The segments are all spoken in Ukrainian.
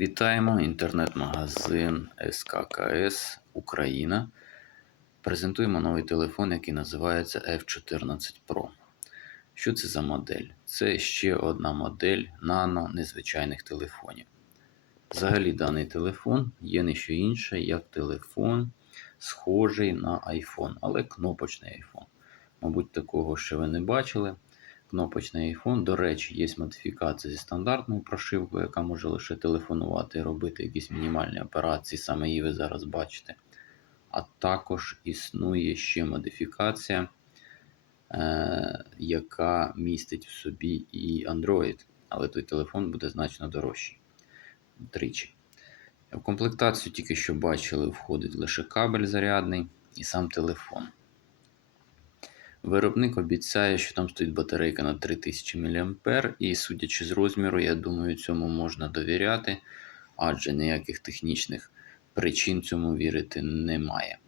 Вітаємо! Інтернет-магазин СККС Україна. Презентуємо новий телефон, який називається F14 Pro. Що це за модель? Це ще одна модель нано незвичайних телефонів. Взагалі, даний телефон є не що інше, як телефон, схожий на iPhone, але кнопочний iPhone. Мабуть, такого ще ви не бачили. Кнопочний iPhone, до речі, є модифікація зі стандартною прошивкою, яка може лише телефонувати і робити якісь мінімальні операції, саме її ви зараз бачите. А також існує ще модифікація, е, яка містить в собі і Android, але той телефон буде значно дорожчий. Втричі. В комплектацію тільки що бачили, входить лише кабель зарядний і сам телефон. Виробник обіцяє, що там стоїть батарейка на 3000 мА, і судячи з розміру, я думаю, цьому можна довіряти, адже ніяких технічних причин цьому вірити немає.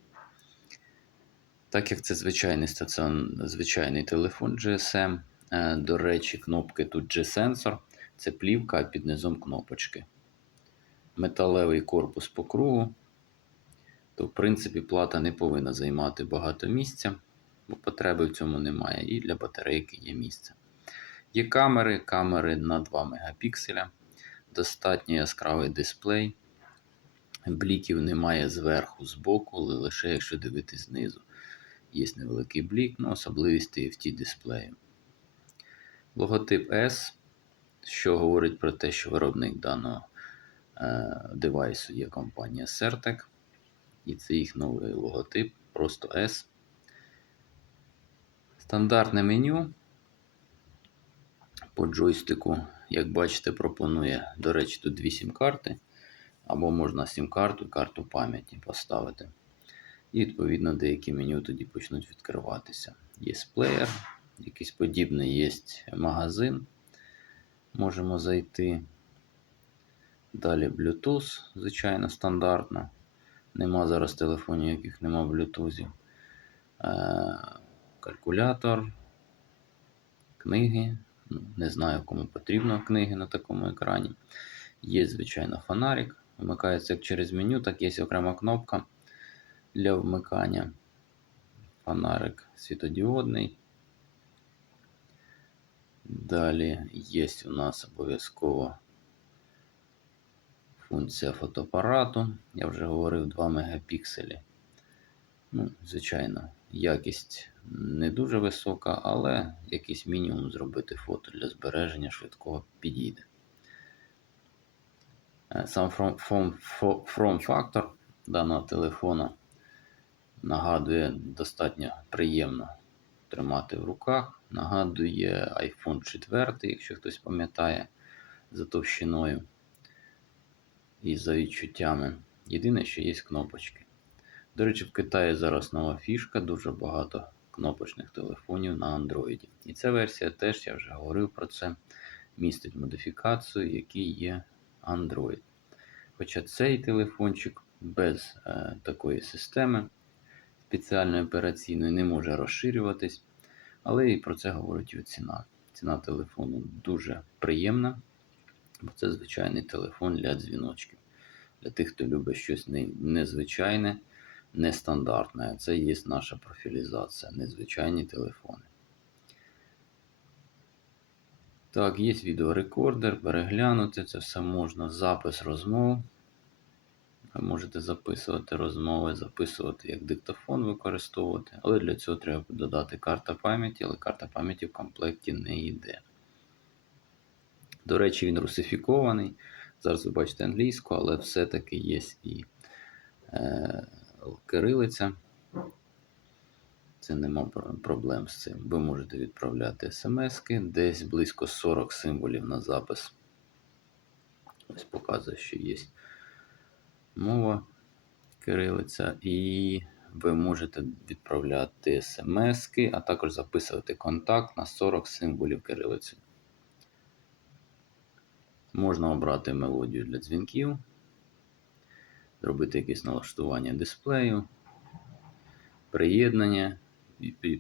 Так як це звичайний стаціон... звичайний телефон GSM, е, до речі, кнопки тут G-сенсор, це плівка, під низом кнопочки. Металевий корпус по кругу, то в принципі плата не повинна займати багато місця бо потреби в цьому немає. І для батарейки є місце. Є камери, камери на 2 мегапікселя, достатньо яскравий дисплей. Бліків немає зверху, збоку, але лише якщо дивитись знизу. Є невеликий блік, ну, особливість TFT дисплею. Логотип S, що говорить про те, що виробник даного е, девайсу є компанія Certec. І це їх новий логотип, просто S. Стандартне меню по джойстику, як бачите, пропонує, до речі, тут дві сім-карти, або можна сім-карту і карту пам'яті поставити. І, відповідно, деякі меню тоді почнуть відкриватися. Є плеєр, якийсь подібний є магазин. Можемо зайти. Далі Bluetooth, звичайно, стандартно. Нема зараз телефонів, яких нема Bluetooth. Калькулятор, книги. Ну, Не знаю, кому потрібно книги на такому екрані. Є, звичайно, фонарик. Вмикається як через меню, так є окрема кнопка для вмикання. Фонарик світодіодний. Далі є у нас обов'язково функція фотоапарату. Я вже говорив 2 мегапікселі. Ну, Звичайно, якість не дуже висока, але якийсь мінімум зробити фото для збереження швидкого підійде. Е, сам форм-фактор даного телефона нагадує достатньо приємно тримати в руках. Нагадує iPhone 4, якщо хтось пам'ятає, за товщиною і за відчуттями. Єдине, що є кнопочки. До речі, в Китаї зараз нова фішка, дуже багато кнопочних телефонів на Android. І ця версія теж, я вже говорив про це, містить модифікацію, який є Android. Хоча цей телефончик без е, такої системи спеціальної операційної не може розширюватись, але і про це говорить його ціна. Ціна телефону дуже приємна, бо це звичайний телефон для дзвіночків. Для тих, хто любить щось незвичайне нестандартне. Це є наша профілізація, незвичайні телефони. Так, є відеорекордер, переглянути це все можна. Запис розмов. Ви можете записувати розмови, записувати як диктофон використовувати, але для цього треба додати карта пам'яті, але карта пам'яті в комплекті не йде. До речі, він русифікований. Зараз ви бачите англійську, але все-таки є і е, кирилиця. Це нема проблем з цим. Ви можете відправляти смски, десь близько 40 символів на запис. Ось показує, що є мова кирилиця, і ви можете відправляти смски, а також записувати контакт на 40 символів кирилиці. Можна обрати мелодію для дзвінків зробити якесь налаштування дисплею, приєднання.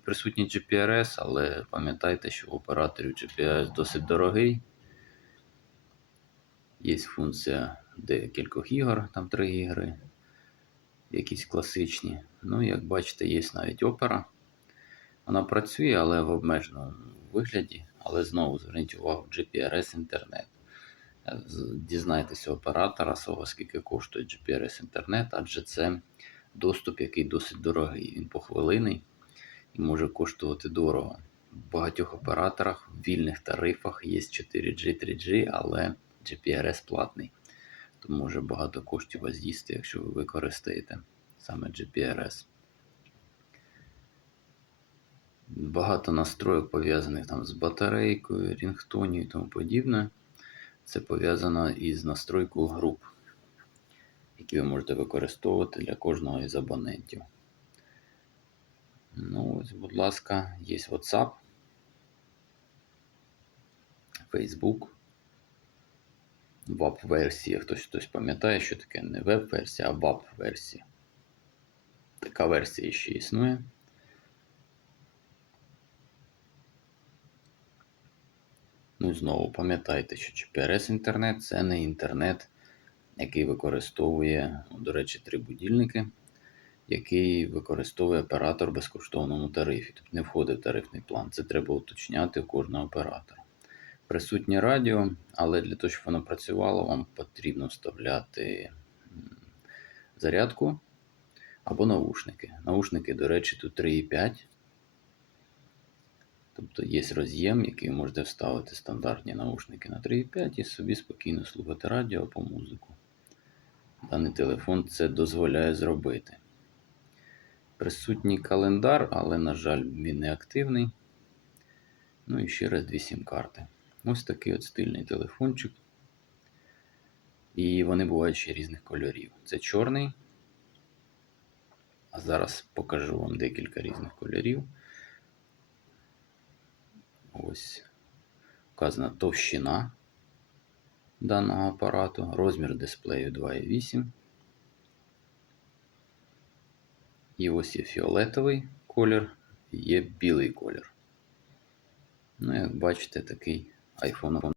Присутній GPRS, але пам'ятайте, що в операторів GPS досить дорогий. Є функція декількох ігор, там три ігри, якісь класичні. Ну, як бачите, є навіть опера. Вона працює, але в обмеженому вигляді. Але знову зверніть увагу, GPRS інтернет. Дізнайтеся оператора свого, скільки коштує GPRS інтернет, адже це доступ, який досить дорогий. Він похвилиний і може коштувати дорого. В багатьох операторах в вільних тарифах є 4G, 3G, але GPRS платний. Тому може багато коштів вас з'їсти, якщо ви використаєте саме GPRS. Багато настройок пов'язаних там з батарейкою, рінгтоні і тому подібне. Це пов'язано із настройкою груп, які ви можете використовувати для кожного із абонентів. Ну, ось, будь ласка, є WhatsApp, Facebook. Веб-версія. Хтось хтось пам'ятає, що таке не веб-версія, а веб-версія. Така версія ще існує. Ну, знову пам'ятайте, що GPRS інтернет це не інтернет, який використовує, ну, до речі, три будильники, який використовує оператор в безкоштовному тарифі. Тобто не входить в тарифний план. Це треба уточняти у кожного оператора. Присутнє радіо, але для того, щоб воно працювало, вам потрібно вставляти зарядку або наушники. Наушники, до речі, тут 3,5. Тобто є роз'єм, який можете вставити стандартні наушники на 3,5 і собі спокійно слухати радіо або музику. Даний телефон це дозволяє зробити. Присутній календар, але, на жаль, він не активний. Ну і ще раз дві сім-карти. Ось такий от стильний телефончик. І вони бувають ще різних кольорів. Це чорний. А зараз покажу вам декілька різних кольорів. Ось вказана товщина даного апарату, розмір дисплею 2,8. І ось є фіолетовий колір, є білий колір. Ну, як бачите, такий iPhone